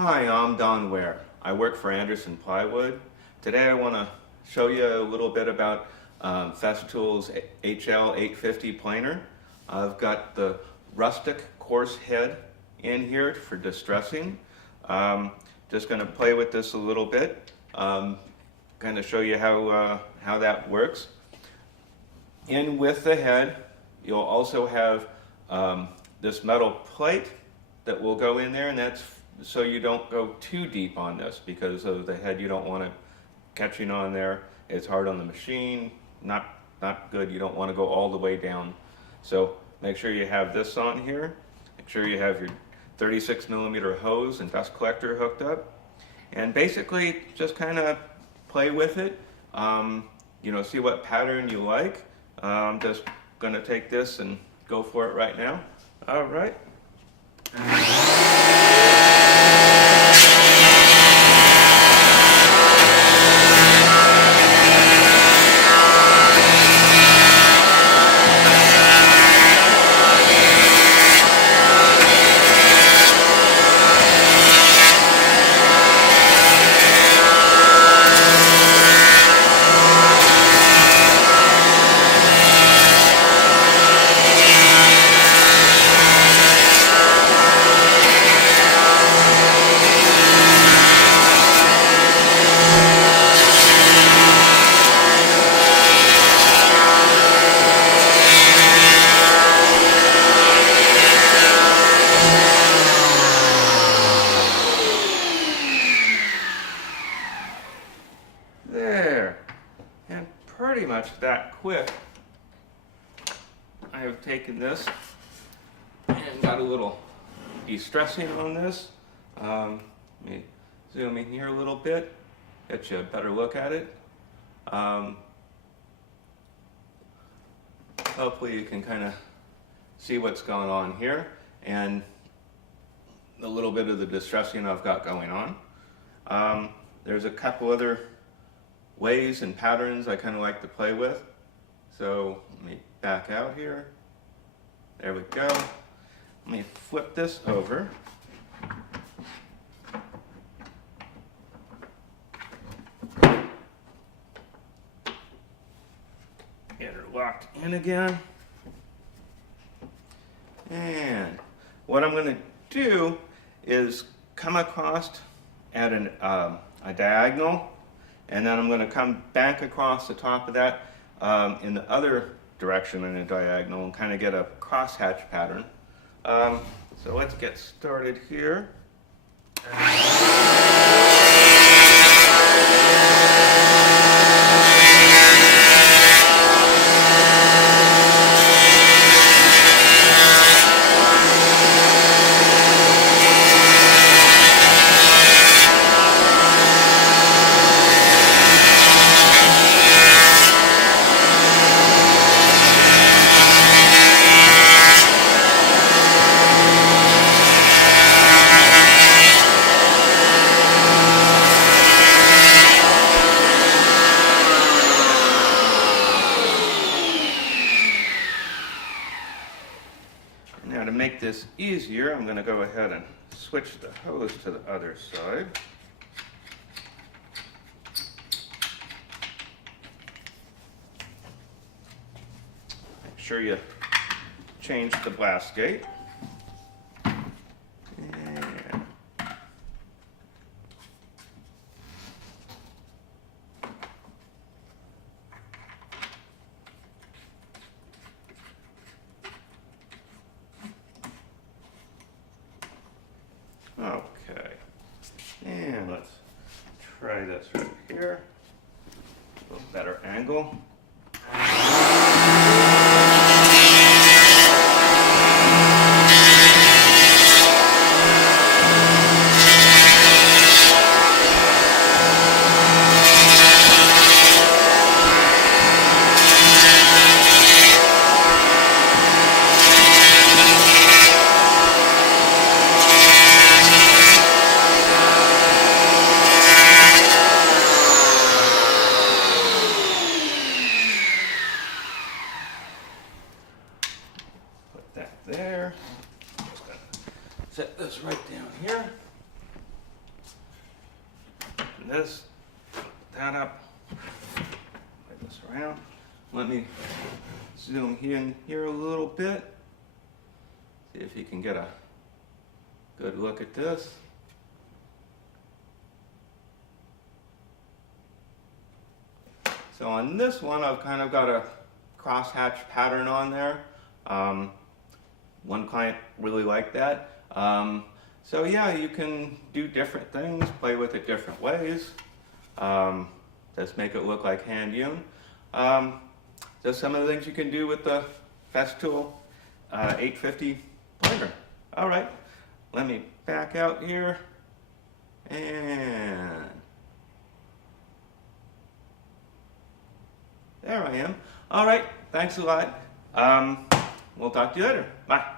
Hi, I'm Don Ware. I work for Anderson Plywood. Today I want to show you a little bit about Festool's HL850 planer. I've got the Rustic Coarse head in here for distressing. Just going to play with this a little bit, kind of show you how that works. In with the head, you'll also have this metal plate that will go in there, and that's so you don't go too deep on this because of the head. You don't want it catching on there. It's hard on the machine, not good. You don't want to go all the way down. So make sure you have this on here. Make sure you have your 36mm hose and dust collector hooked up, and basically just kind of play with it. See what pattern you like. I'm just going to take this and go for it right now. All right. There, and pretty much that quick. I have taken this and got a little de-stressing on this. Let me zoom in here a little bit, get you a better look at it. Hopefully you can kind of see what's going on here and a little bit of the distressing I've got going on. There's a couple other ways and patterns I kind of like to play with. So let me back out here. There we go. Let me flip this over. Get her locked in again. And what I'm going to do is come across at a diagonal, and then I'm going to come back across the top of that in the other direction in a diagonal and kind of get a crosshatch pattern. So let's get started here. Now to make this easier, I'm going to go ahead and switch the hose to the other side. Make sure you change the blast gate. Okay, and let's try this right here. A little better angle. There. Just gonna set this right down here. this, put that up, play this around. Let me zoom here a little bit. See if you can get a good look at this. So on this one, I've kind of got a crosshatch pattern on there. One client really liked that. So yeah, you can do different things, play with it different ways. Just make it look like hand hewn. So some of the things you can do with the Festool 850 planer. All right, let me back out here and there I am. All right, thanks a lot. We'll talk to you later. Bye.